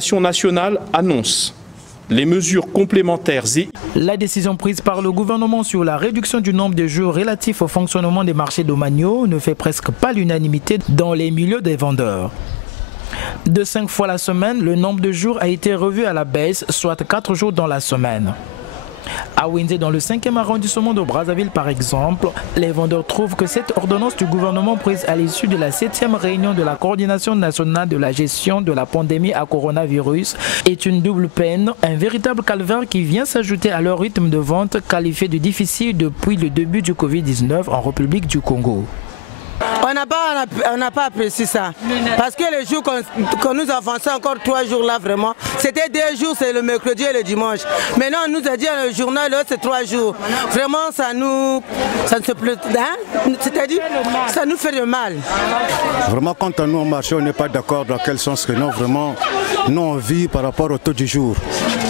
Nationale annonce les mesures complémentaires et... La décision prise par le gouvernement sur la réduction du nombre de jours relatifs au fonctionnement des marchés domaniaux ne fait presque pas l'unanimité dans les milieux des vendeurs. De 5 fois la semaine, le nombre de jours a été revu à la baisse, soit 4 jours dans la semaine. À Windsor, dans le 5e arrondissement de Brazzaville par exemple, les vendeurs trouvent que cette ordonnance du gouvernement prise à l'issue de la 7e réunion de la coordination nationale de la gestion de la pandémie à coronavirus est une double peine, un véritable calvaire qui vient s'ajouter à leur rythme de vente qualifié de difficile depuis le début du Covid-19 en République du Congo. On n'a pas apprécié ça. Parce que les jours qu'on nous avançait encore 3 jours là vraiment, c'était 2 jours, c'est le mercredi et le dimanche. Maintenant on nous a dit le journal c'est 3 jours. Vraiment ça ne se plaît, hein? C'est-à-dire ça nous fait de mal. Vraiment quand nous au marché on n'est pas d'accord dans quel sens que non, vraiment nous on vit par rapport au taux du jour.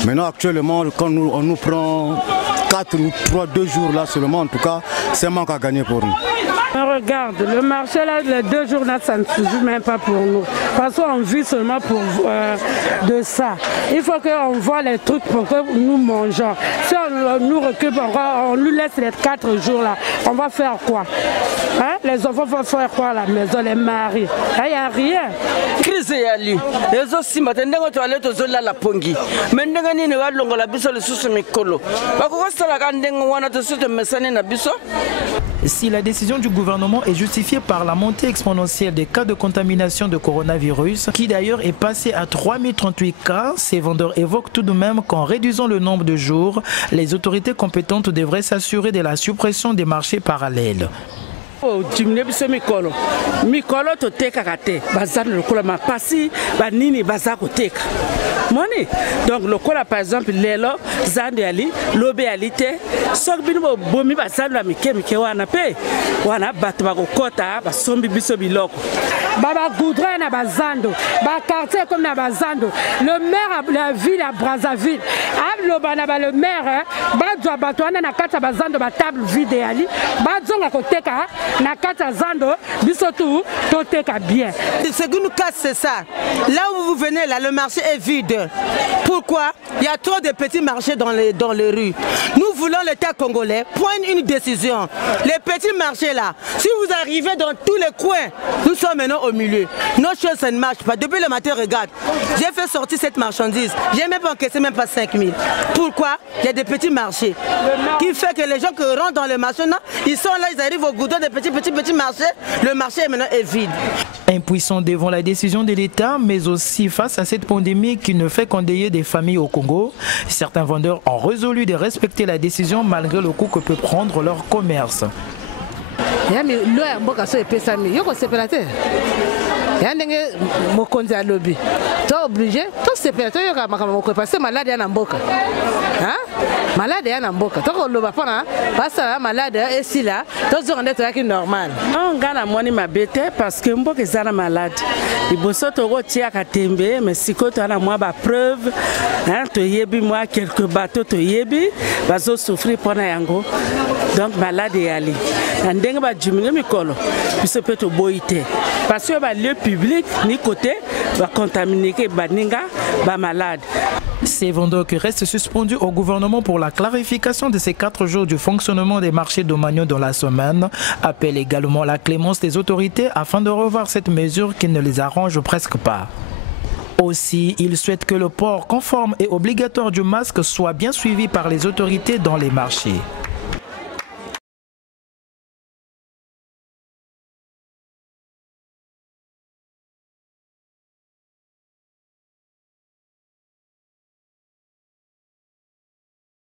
Maintenant actuellement quand on nous prend 4 ou 3, 2 jours là seulement en tout cas, c'est un manque à gagner pour nous. On regarde, le marché là, les 2 jours là, ça ne se joue même pas pour nous. Parce qu'on vit seulement pour, de ça. Il faut qu'on voit les trucs pour que nous mangeons. Si on nous recule, on nous laisse les 4 jours là, on va faire quoi? Hein? Les enfants vont faire quoi à la maison, les maris? Il n'y a rien. Crise est allée. Les autres, si maintenant tu allais te zola la pongi. Maintenant tu vas longo la biso le sous mikolo. Si la décision du gouvernement est justifiée par la montée exponentielle des cas de contamination de coronavirus, qui d'ailleurs est passé à 3038 cas, ces vendeurs évoquent tout de même qu'en réduisant le nombre de jours, les autorités compétentes devraient s'assurer de la suppression des marchés parallèles. Mikolo to teka kate bazar le kola ma pasi ba nini bazako teka moni donc le kola par exemple lelo zande ali lobe alite sok bino bomi bazar la mike wana pe wana bato ba kokota ba sombi biso biloko baba goudron na bazando ba quartier comme na bazando le maire de la ville à Brazzaville ablo bana ba le maire ba doit bato wana na kata bazando ba table vide ali ba zonga koteka na kata zando bisotu toteka bien. Ce qui nous casse c'est ça. Là où vous venez là le marché est vide. Pourquoi? Il y a trop de petits marchés dans les rues. Nous voulons l'État congolais prendre une décision. Les petits marchés là, si vous arrivez dans tous les coins, nous sommes maintenant au milieu. Nos choses ça ne marche pas. Depuis le matin regarde, j'ai fait sortir cette marchandise. J'ai même pas encaissé même pas 5 000. Pourquoi? Il y a des petits marchés qui fait que les gens qui rentrent dans le marché là, ils sont là, ils arrivent au goudron des petits marchés. Le marché maintenant est vide. Impuissants devant la décision de l'État, mais aussi face à cette pandémie qui ne fait qu'endeuiller des familles au Congo, certains vendeurs ont résolu de respecter la décision malgré le coût que peut prendre leur commerce. Mokonzi alobi to obligé to sepela to yoka makamoko parce que malade ya mboka hein malade ya mboka to ko loba pona parce que malade esila to zo ndete yaki normal on gana moni mabete parce que mboka ezana malade iboso to go tia katembe mais siko to na moi ba preuve hein to yebi moi quelques bateaux to yebi bazo souffrir pona yango donc malade yali ndenge ba juminga mikolo biso peto boité parce que ba lieu public ni côté va contaminer baninga ba malade. Ces vendeurs qui restent suspendus au gouvernement pour la clarification de ces 4 jours du fonctionnement des marchés domaniaux dans la semaine appellent également la clémence des autorités afin de revoir cette mesure qui ne les arrange presque pas. Aussi, ils souhaitent que le port conforme et obligatoire du masque soit bien suivi par les autorités dans les marchés.